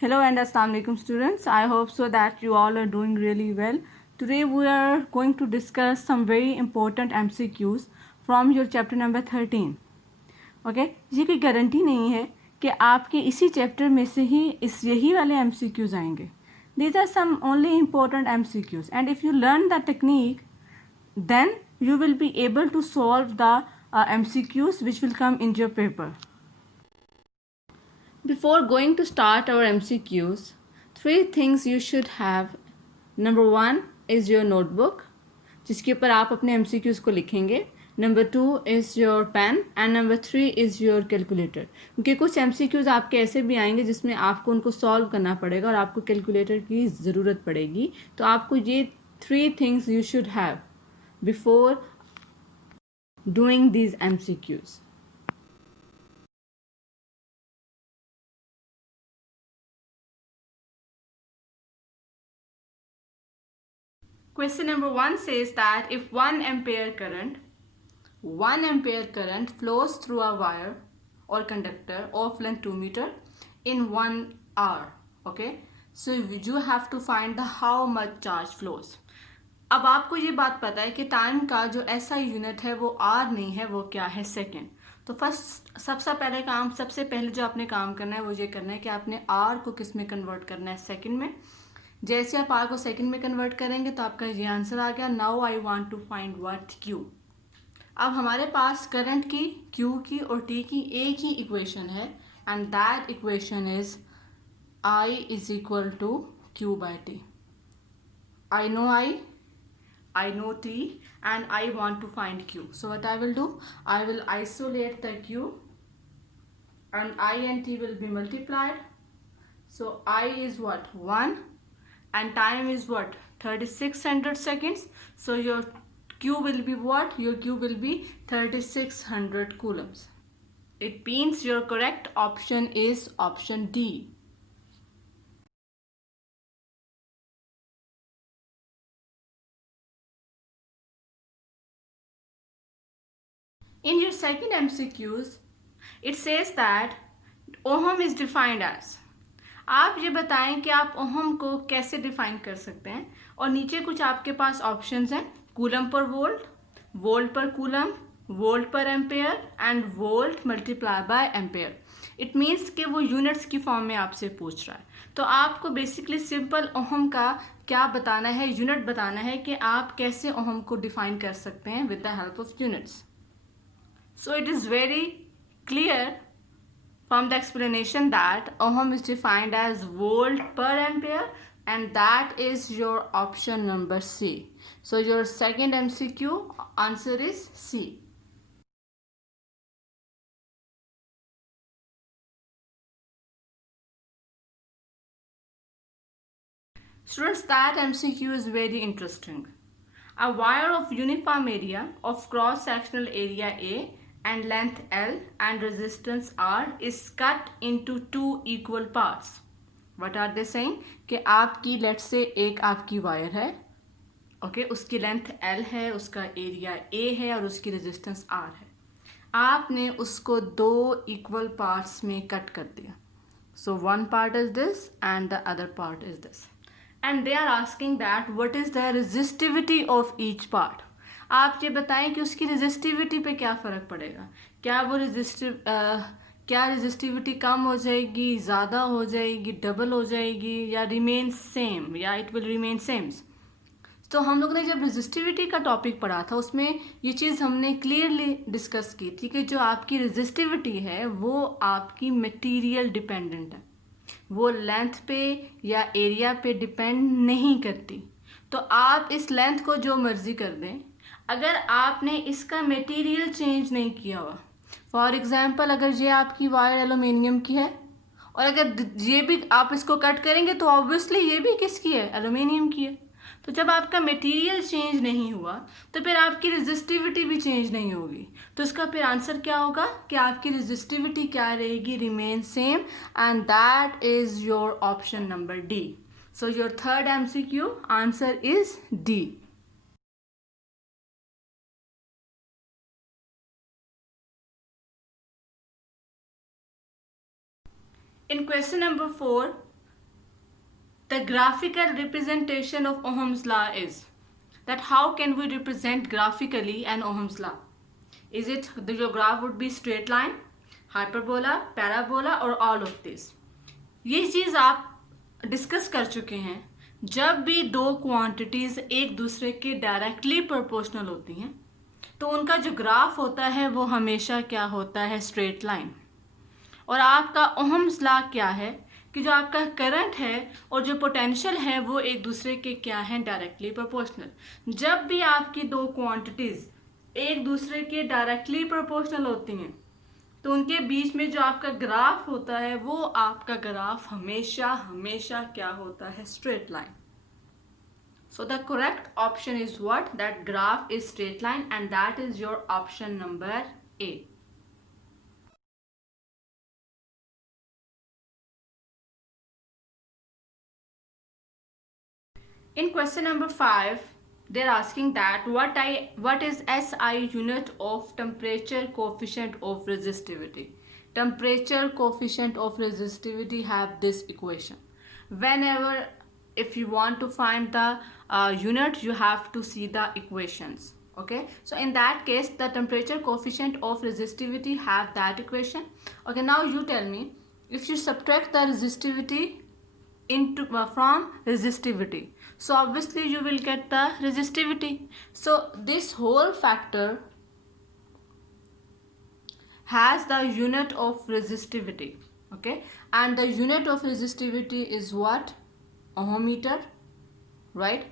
Hello and Assalamu alaikum students. I hope so that you all are doing really well. Today we are going to discuss some very important MCQs from your chapter number 13. Okay? ये कोई guarantee नहीं है कि आपके इसी chapter में से ही यही वाले MCQs आएंगे. These are some only important MCQs, and if you learn the technique, then you will be able to solve the MCQs which will come in your paper. Before going to start our MCQs, 3 things you should have. Number 1 is your notebook, जिसके ऊपर आप अपने MCQs को लिखेंगे. Number 2 is your pen and number 3 is your calculator. क्योंकि कुछ MCQs आपके ऐसे भी आएंगे जिसमें आपको उनको सॉल्व करना पड़ेगा और आपको कैलकुलेटर की ज़रूरत पड़ेगी. तो आपको ये 3 things you should have before doing these MCQs. Question number 1 says that if 1 ampere current flows through a wire or conductor of length 2 meter in 1 hour, okay, so you have to find the how much charge flows. अब आपको ये बात पता है कि time का जो ऐसा यूनिट है वो आर नहीं है, वो क्या है, सेकेंड. तो फर्स्ट सबसे पहले जो आपने काम करना है वो ये करना है कि आपने आर को किस में कन्वर्ट करना है, सेकेंड में. जैसे आप आर को सेकंड में कन्वर्ट करेंगे तो आपका ये आंसर आ गया. Now I want to find what Q. अब हमारे पास करंट की, क्यू की और टी की एक ही इक्वेशन है and that equation is I is equal to Q by T. I know T and I want to find q. So what I will do, I will isolate the q and I and t will be multiplied. So I is what, 1 and time is what, 3600 seconds. So your q will be what, your q will be 3600 coulombs. It means your correct option is option D. In your second MCQs, it says that ohm is defined as. आप ये बताएं कि आप ohm को कैसे define कर सकते हैं. और नीचे कुछ आपके पास ऑप्शंस हैं, कूलम पर वोल्ट, वोल्ट पर coulomb, volt per ampere and volt multiply by ampere. It means कि वो यूनिट्स की फॉर्म में आपसे पूछ रहा है. तो आपको बेसिकली सिंपल ओहम का क्या बताना है, यूनिट बताना है कि आप कैसे ओहम को डिफाइन कर सकते हैं with the help of units. So it is very clear from the explanation that ohm is defined as volt per ampere and that is your option number C. So your second MCQ answer is C. Students, that MCQ is very interesting. A wire of uniform area of cross-sectional area A and length L and resistance R is cut into 2 equal parts. What are they saying? कि आपकी let's say एक आपकी wire है, okay, उसकी length L है, उसका area A है और उसकी रेजिस्टेंस R है. आपने उसको 2 इक्वल पार्ट्स में कट कर दिया. So one part is this and the other part is this and they are asking that what is the resistivity of each part. आप ये बताएं कि उसकी रेजिस्टिविटी पे क्या फ़र्क पड़ेगा. क्या वो क्या रेजिस्टिविटी कम हो जाएगी, ज़्यादा हो जाएगी, डबल हो जाएगी या रिमेन सेम, या इट विल रिमेन सेम. तो हम लोग ने जब रेजिस्टिविटी का टॉपिक पढ़ा था उसमें ये चीज़ हमने क्लियरली डिस्कस की थी कि जो आपकी रेजिस्टिविटी है वो आपकी मटेरियल डिपेंडेंट है, वो लेंथ पे या एरिया पे डिपेंड नहीं करती. तो आप इस लेंथ को जो मर्ज़ी कर दें, अगर आपने इसका मटेरियल चेंज नहीं किया हुआ, फॉर एग्जांपल अगर ये आपकी वायर एलुमिनियम की है और अगर ये भी आप इसको कट करेंगे तो ऑब्वियसली ये भी किसकी है, एलुमिनियम की है. तो जब आपका मटेरियल चेंज नहीं हुआ तो फिर आपकी रेजिस्टिविटी भी चेंज नहीं होगी. तो इसका फिर आंसर क्या होगा कि आपकी रेजिस्टिविटी क्या रहेगी, remain same, and that is your option number D. So your third MCQ answer is D. In question number 4, The graphical representation of Ohm's law is that how can we represent graphically an Ohm's law? Is it your graph would be straight line, hyperbola, parabola or all of this? ये चीज़ आप discuss कर चुके हैं. जब भी दो quantities एक दूसरे के डायरेक्टली प्रोपोर्शनल होती हैं तो उनका जो ग्राफ होता है वो हमेशा क्या होता है, स्ट्रेट लाइन. और आपका ओहम्स लॉ क्या है कि जो आपका करंट है और जो पोटेंशियल है वो एक दूसरे के क्या हैं, डायरेक्टली प्रोपोर्शनल. जब भी आपकी दो क्वांटिटीज़ एक दूसरे के डायरेक्टली प्रोपोर्शनल होती हैं तो उनके बीच में जो आपका ग्राफ होता है वो आपका ग्राफ हमेशा हमेशा क्या होता है, straight line. So the correct option is what? That graph is straight line and that is your option number A. In question number 5, they are asking that what is SI unit of temperature coefficient of resistivity. Temperature coefficient of resistivity have this equation. Whenever if you want to find the unit, you have to see the equations. Okay, so in that case the temperature coefficient of resistivity have that equation. Okay, now you tell me, if you subtract the resistivity into from resistivity, so obviously you will get the resistivity. So this whole factor has the unit of resistivity. Okay, and the unit of resistivity is what? Ohmmeter, right?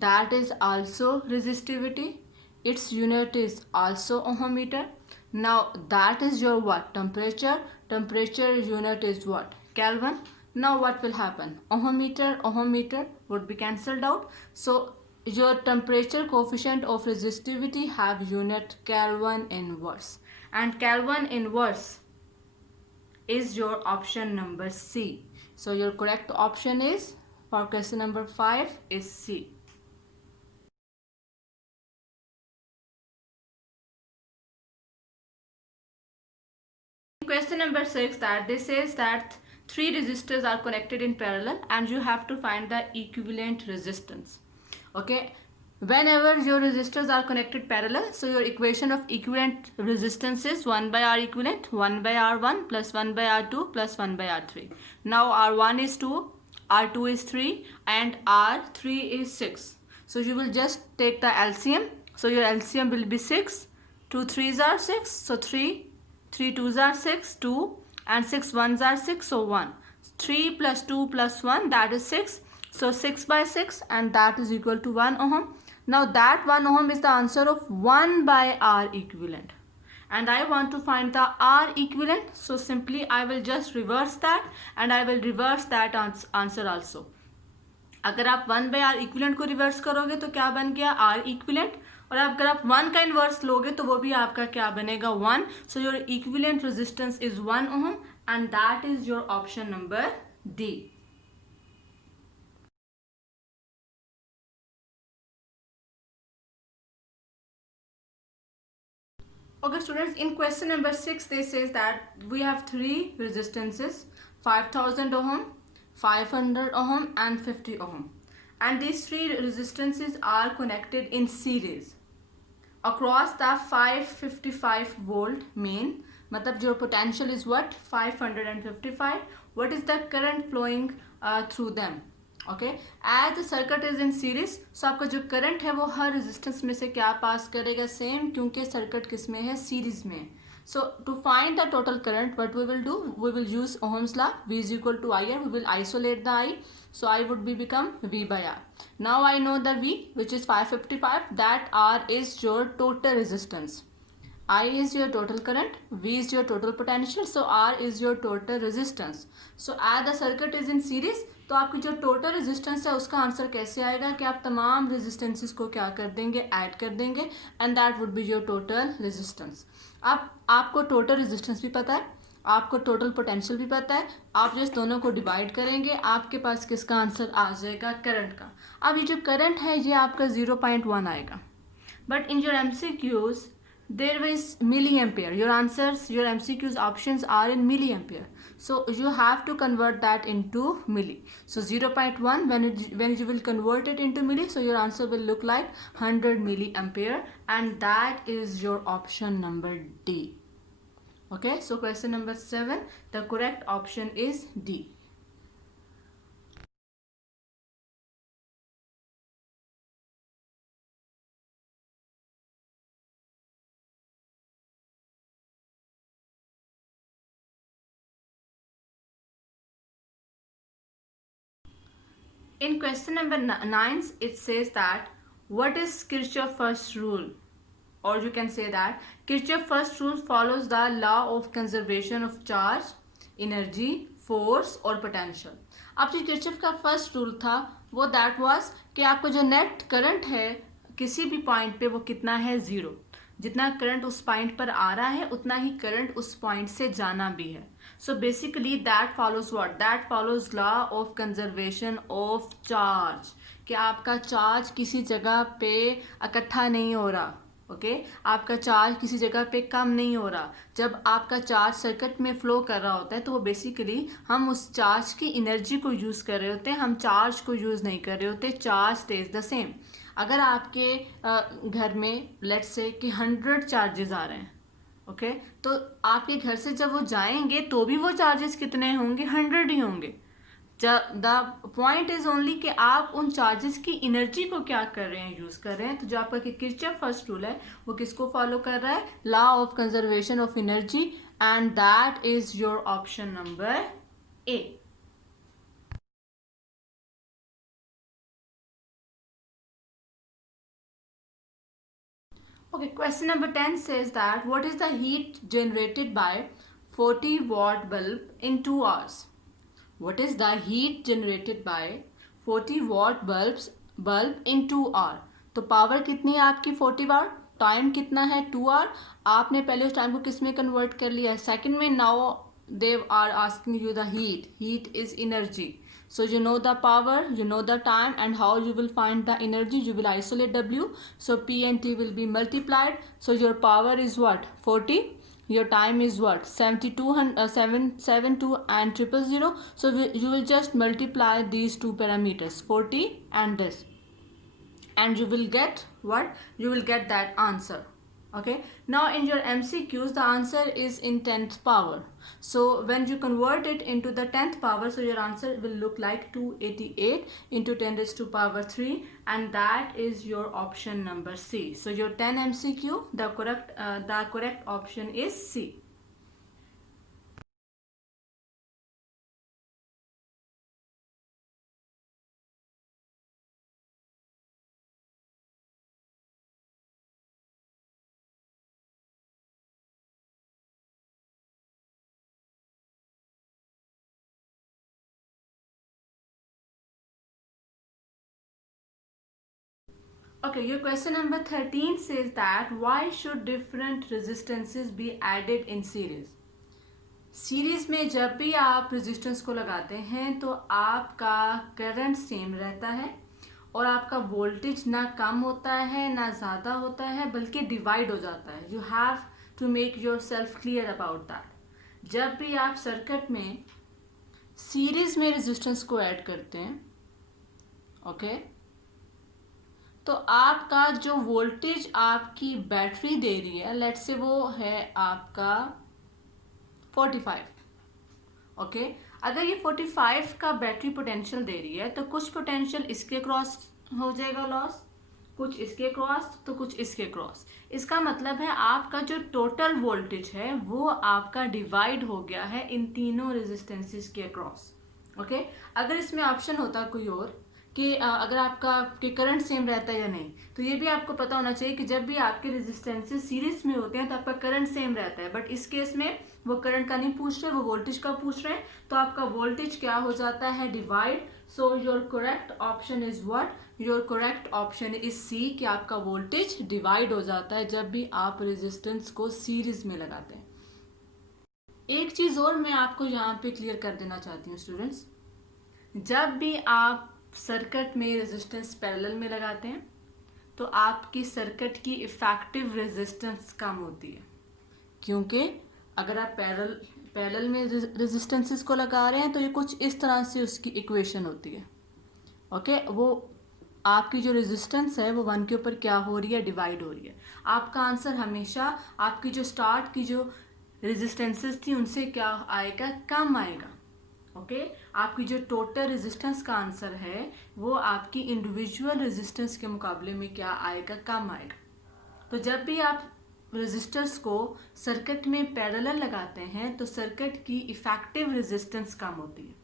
That is also resistivity. Its unit is also ohmmeter. Now that is your what? Temperature. Temperature unit is what? Kelvin. Now what will happen? Ohmmeter would be cancelled out. So your temperature coefficient of resistivity have unit Kelvin inverse, and Kelvin inverse is your option number C. So your correct option is for question number 5 is C. Question number 6, that this says that 3 resistors are connected in parallel and you have to find the equivalent resistance. Okay, whenever your resistors are connected parallel, so your equation of equivalent resistance is 1 by R equivalent, 1 by R1 plus 1 by R2 plus 1 by R3. Now R1 is 2, R2 is 3 and R3 is 6. So you will just take the LCM. So your LCM will be 6, 2 3s are 6, so 3 2s are 6, 2 and 6 1s are 6, so 1. 3 plus 2 plus 1, that is 6. So 6 by 6 and that is equal to 1 ohm. Now that 1 ohm is the answer of 1 by R equivalent. And I want to find the R equivalent. So simply I will just reverse that and I will reverse that answer also. अगर आप 1 by R equivalent को reverse करोगे तो क्या बन गया? R equivalent. और अगर आप 1 का इन्वर्स लोगे तो वो भी आपका क्या बनेगा? 1. So your equivalent resistance is 1 ohm and that is your option number D. Okay students, in question number 6 they says that we have 3 resistances, 5000 ohm, 500 ohm and 50 ohm, and these 3 resistances are connected in series across the 555 volt main. मतलब your potential is what? 555. What is the current flowing through them? Okay, as the circuit is in series, so आपका जो current है वो हर resistance में से क्या पास करेगा? Same, क्योंकि circuit किस में है? सीरीज में. So to find the total current, what we will do? We will use Ohm's law. V is equal to IR. We will isolate the I. So I would become V by R. Now I know the V, which is 555. That R is your total resistance. I is your total current. V is your total potential. So R is your total resistance. So as the circuit is in series, तो आपकी जो total resistance है उसका answer कैसे आएगा कि आप तमाम रेजिस्टेंसेस को क्या कर देंगे? ऐड कर देंगे and that would be your total resistance. अब आपको टोटल रेजिस्टेंस भी पता है, आपको टोटल पोटेंशियल भी पता है. आप जो इस दोनों को डिवाइड करेंगे आपके पास किसका आंसर आ जाएगा? करंट का. अब ये जो करंट है ये आपका 0.1 आएगा. But in your MCQs there is milliampere. Your answers, your MCQs options are in milliampere. So you have to convert that into milli. So 0.1, when you will convert it into milli, so your answer will look like 100 milliampere, and that is your option number D. Okay, so question number 7, the correct option is D. In question number 9, it says that what is Kirchhoff's first rule? Or you can say that Kirchhoff's first rule follows the law of conservation of charge, energy, force और potential. अब जो Kirchhoff का first rule था वो that was कि आपको जो net current है किसी भी पॉइंट पे वो कितना है, ज़ीरो. जितना करंट उस पॉइंट पर आ रहा है उतना ही करंट उस पॉइंट से जाना भी है. So basically that follows what, that follows law of conservation of charge, कि आपका चार्ज किसी जगह पे इकट्ठा नहीं हो रहा. ओके आपका चार्ज किसी जगह पे कम नहीं हो रहा. जब आपका चार्ज सर्किट में फ्लो कर रहा होता है तो वो बेसिकली हम उस चार्ज की एनर्जी को यूज़ कर रहे होते हैं, हम चार्ज को यूज़ नहीं कर रहे होते. Charge stage the same. अगर आपके घर में लेट्स से कि 100 चार्जेस आ रहे हैं, ओके तो आपके घर से जब वो जाएंगे तो भी वो चार्जेस कितने होंगे, 100 ही होंगे. द पॉइंट इज ओनली कि आप उन चार्जेस की एनर्जी को क्या कर रहे हैं, यूज कर रहे हैं. तो जो आपका किरचॉफ फर्स्ट रूल है वो किसको फॉलो कर रहा है, law of conservation of energy, and that is your option number A. Okay, question number 10 says that what is the heat generated by 40 watt bulb in 2 hours? What is the heat generated by 40 watt bulb in 2 hour? तो power कितनी है आपकी 40 वाट, time कितना है 2 our. आपने पहले उस time को किस में कन्वर्ट कर लिया है, सेकंड में. Now they are asking you the heat is energy. So you know the power, you know the time, and how you will find the energy, you will isolate W. So P and T will be multiplied. So your power is what, 40, your time is what, 772 and 000. So you will just multiply these two parameters, 40 and this, and you will get what, you will get that answer. Okay, now in your MCQs the answer is in 10th power. So when you convert it into the 10th power, so your answer will look like 288 into 10 raised to power 3, and that is your option number C. So your 10 MCQ, the correct option is C. Okay, your question number 13 says that why should different resistances be added in series? Series में जब भी आप resistance को लगाते हैं तो आपका current same रहता है और आपका वोल्टेज ना कम होता है ना ज़्यादा होता है, बल्कि डिवाइड हो जाता है. You have to make yourself clear about that. जब भी आप सर्किट में सीरीज में रेजिस्टेंस को ऐड करते हैं, ओके तो आपका जो वोल्टेज आपकी बैटरी दे रही है, लेट्स से वो है आपका 45. ओके अगर ये 45 का बैटरी पोटेंशियल दे रही है तो कुछ पोटेंशियल इसके क्रॉस हो जाएगा लॉस, कुछ इसके क्रॉस, तो कुछ इसके क्रॉस. इसका मतलब है आपका जो टोटल वोल्टेज है वो आपका डिवाइड हो गया है इन तीनों रेजिस्टेंसेस के क्रॉस. ओके अगर इसमें ऑप्शन होता कोई और कि अगर आपका करंट सेम रहता है या नहीं, तो ये भी आपको पता होना चाहिए कि जब भी आपके रेजिस्टेंसेस सीरीज में होते हैं तो आपका करंट सेम रहता है. बट इस केस में वो करंट का नहीं पूछ रहे, वो वोल्टेज का पूछ रहे हैं, तो आपका वोल्टेज क्या हो जाता है, divide. So your correct option is what, your correct option is C, कि आपका वोल्टेज डिवाइड हो जाता है जब भी आप रेजिस्टेंस को सीरीज में लगाते हैं. एक चीज और मैं आपको यहाँ पे क्लियर कर देना चाहती हूँ स्टूडेंट्स, जब भी आप सर्किट में रेजिस्टेंस पैरेलल में लगाते हैं तो आपकी सर्किट की इफेक्टिव रेजिस्टेंस कम होती है, क्योंकि अगर आप पैरेलल में रेजिस्टेंसेस को लगा रहे हैं तो ये कुछ इस तरह से उसकी इक्वेशन होती है। ओके, वो आपकी जो रेजिस्टेंस है वो 1 के ऊपर क्या हो रही है, डिवाइड हो रही है। आपका आंसर हमेशा आपकी जो स्टार्ट की जो रेजिस्टेंसेस थी उनसे क्या आएगा, कम आएगा। ओके, आपकी जो टोटल रेजिस्टेंस का आंसर है वो आपकी इंडिविजुअल रेजिस्टेंस के मुकाबले में क्या आएगा, कम आएगा। तो जब भी आप रेजिस्टर्स को सर्किट में पैरेलल लगाते हैं तो सर्किट की इफेक्टिव रेजिस्टेंस कम होती है,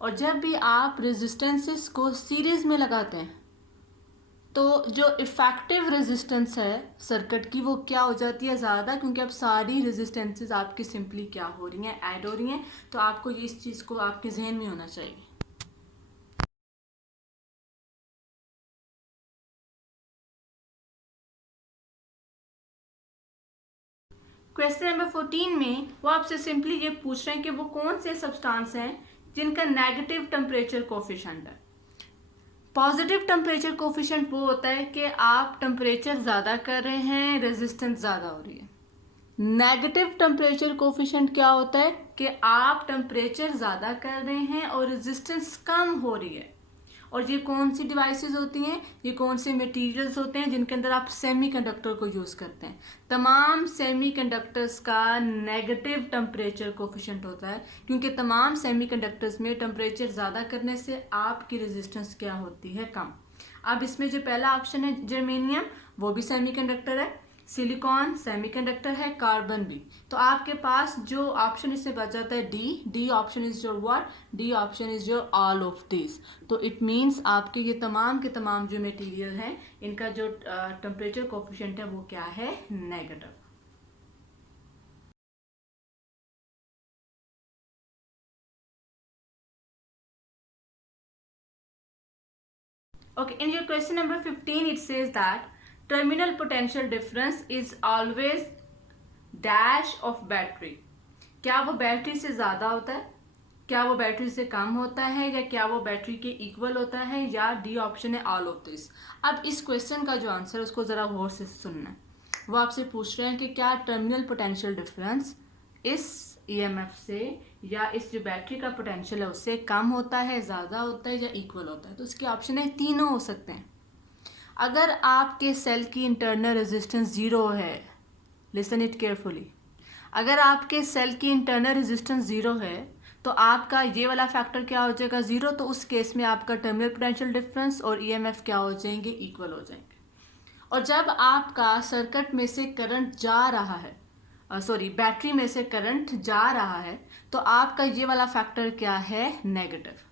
और जब भी आप रेजिस्टेंसेस को सीरीज में लगाते हैं तो जो इफेक्टिव रेजिस्टेंस है सर्किट की वो क्या हो जाती है, ज़्यादा, क्योंकि अब सारी रेजिस्टेंसेस आपकी सिंपली क्या हो रही हैं, ऐड हो रही हैं। तो आपको इस चीज़ को आपके जहन में होना चाहिए। क्वेश्चन नंबर 14 में वो आपसे सिंपली ये पूछ रहे हैं कि वो कौन से सब्सटेंस हैं जिनका नेगेटिव टेम्परेचर कोफिशिएंट है। पॉजिटिव टेम्परेचर कोफिशिएंट वो होता है कि आप टेम्परेचर ज़्यादा कर रहे हैं, रेजिस्टेंस ज़्यादा हो रही है। नेगेटिव टेम्परेचर कोफिशिएंट क्या होता है कि आप टेम्परेचर ज़्यादा कर रहे हैं और रेजिस्टेंस कम हो रही है। और ये कौन सी डिवाइसेस होती हैं, ये कौन से मटेरियल्स होते हैं जिनके अंदर आप सेमीकंडक्टर को यूज़ करते हैं। तमाम सेमीकंडक्टर्स का नेगेटिव टेम्परेचर कोफिशिएंट होता है, क्योंकि तमाम सेमीकंडक्टर्स में टेम्परेचर ज़्यादा करने से आपकी रेजिस्टेंस क्या होती है, कम। अब इसमें जो पहला ऑप्शन है जर्मेनियम, वो भी सेमीकंडक्टर है, सिलिकॉन सेमीकंडक्टर है, कार्बन भी। तो आपके पास जो ऑप्शन इससे बच जाता है D option is your what, D option is your all of this. तो इट मींस आपके ये तमाम के तमाम जो मटेरियल हैं इनका जो टेम्परेचर कोफिशिएंट है वो क्या है, negative. Okay, in your question number 15 it says that terminal potential difference is always dash of battery। क्या वो बैटरी से ज़्यादा होता है, क्या वो बैटरी से कम होता है, या क्या वो बैटरी के इक्वल होता है, या डी ऑप्शन है ऑल ऑफ दिस। अब इस क्वेश्चन का जो आंसर है उसको ज़रा गौर से सुनना है। वो आपसे पूछ रहे हैं कि क्या टर्मिनल पोटेंशियल डिफरेंस इस ईएमएफ से या इस जो बैटरी का पोटेंशियल है उससे कम होता है, ज़्यादा होता है, या इक्वल होता है। तो इसके ऑप्शन है तीनों हो सकते हैं। अगर आपके सेल की इंटरनल रेजिस्टेंस 0 है, लिसन इट केयरफुली, अगर आपके सेल की इंटरनल रेजिस्टेंस 0 है तो आपका ये वाला फैक्टर क्या हो जाएगा, 0। तो उस केस में आपका टर्मिनल पोटेंशियल डिफरेंस और ईएमएफ क्या हो जाएंगे, इक्वल हो जाएंगे। और जब आपका सर्किट में से करंट जा रहा है, बैटरी में से करंट जा रहा है, तो आपका ये वाला फैक्टर क्या है, नेगेटिव।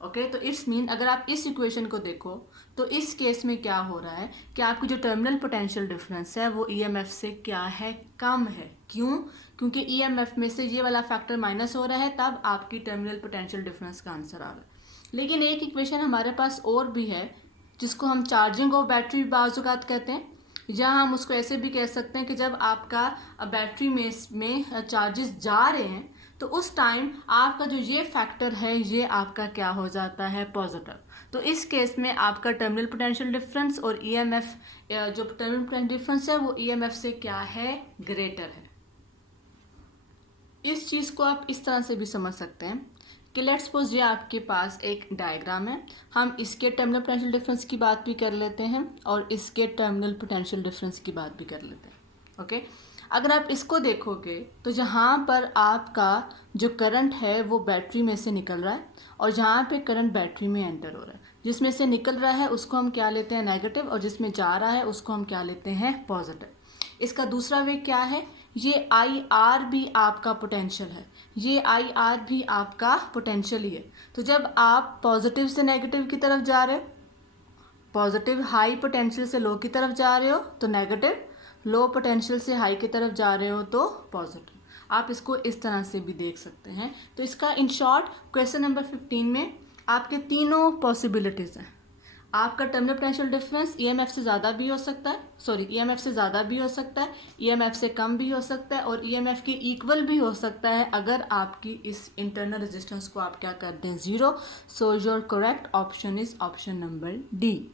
ओके, तो इट्स मीन अगर आप इस इक्वेशन को देखो तो इस केस में क्या हो रहा है कि आपकी जो टर्मिनल पोटेंशियल डिफरेंस है वो ईएमएफ से क्या है, कम है। क्यों? क्योंकि ईएमएफ में से ये वाला फैक्टर माइनस हो रहा है, तब आपकी टर्मिनल पोटेंशियल डिफरेंस का आंसर आ रहा है। लेकिन एक इक्वेशन हमारे पास और भी है जिसको हम चार्जिंग ऑफ बैटरी बाजुकात कहते हैं, या हम उसको ऐसे भी कह सकते हैं कि जब आपका बैटरी में चार्जेस जा रहे हैं तो उस टाइम आपका जो ये फैक्टर है ये आपका क्या हो जाता है, पॉजिटिव। तो इस केस में आपका टर्मिनल पोटेंशियल डिफरेंस और ईएमएफ, जो टर्मिनल पोटेंशियल डिफरेंस है वो ईएमएफ से क्या है, ग्रेटर है। इस चीज़ को आप इस तरह से भी समझ सकते हैं कि लेट्स सपोज ये आपके पास एक डायग्राम है, हम इसके टर्मिनल पोटेंशियल डिफरेंस की बात भी कर लेते हैं और इसके टर्मिनल पोटेंशियल डिफरेंस की बात भी कर लेते हैं। ओके, अगर आप इसको देखोगे तो जहाँ पर आपका जो करंट है वो बैटरी में से निकल रहा है और जहाँ पे करंट बैटरी में एंटर हो रहा है, जिसमें से निकल रहा है उसको हम क्या लेते हैं, नेगेटिव, और जिसमें जा रहा है उसको हम क्या लेते हैं, पॉजिटिव। इसका दूसरा वे क्या है, ये आई आर भी आपका पोटेंशियल है, ये आई आर भी आपका पोटेंशियल ही है। तो जब आप पॉजिटिव से नेगेटिव की तरफ जा रहे हो, पॉजिटिव हाई पोटेंशियल से लो की तरफ जा रहे हो तो नेगेटिव, लो पोटेंशियल से हाई की तरफ जा रहे हो तो पॉजिटिव। आप इसको इस तरह से भी देख सकते हैं। तो इसका इन शॉर्ट क्वेश्चन नंबर 15 में आपके तीनों पॉसिबिलिटीज़ हैं। आपका टर्मिनल पोटेंशियल डिफरेंस ईएमएफ से ज़्यादा भी हो सकता है, ईएमएफ से ज़्यादा भी हो सकता है, ईएमएफ से कम भी हो सकता है, और ईएमएफ के इक्वल भी हो सकता है अगर आपकी इस इंटरनल रेजिस्टेंस को आप क्या कर दें, 0। सो your correct option is option number D.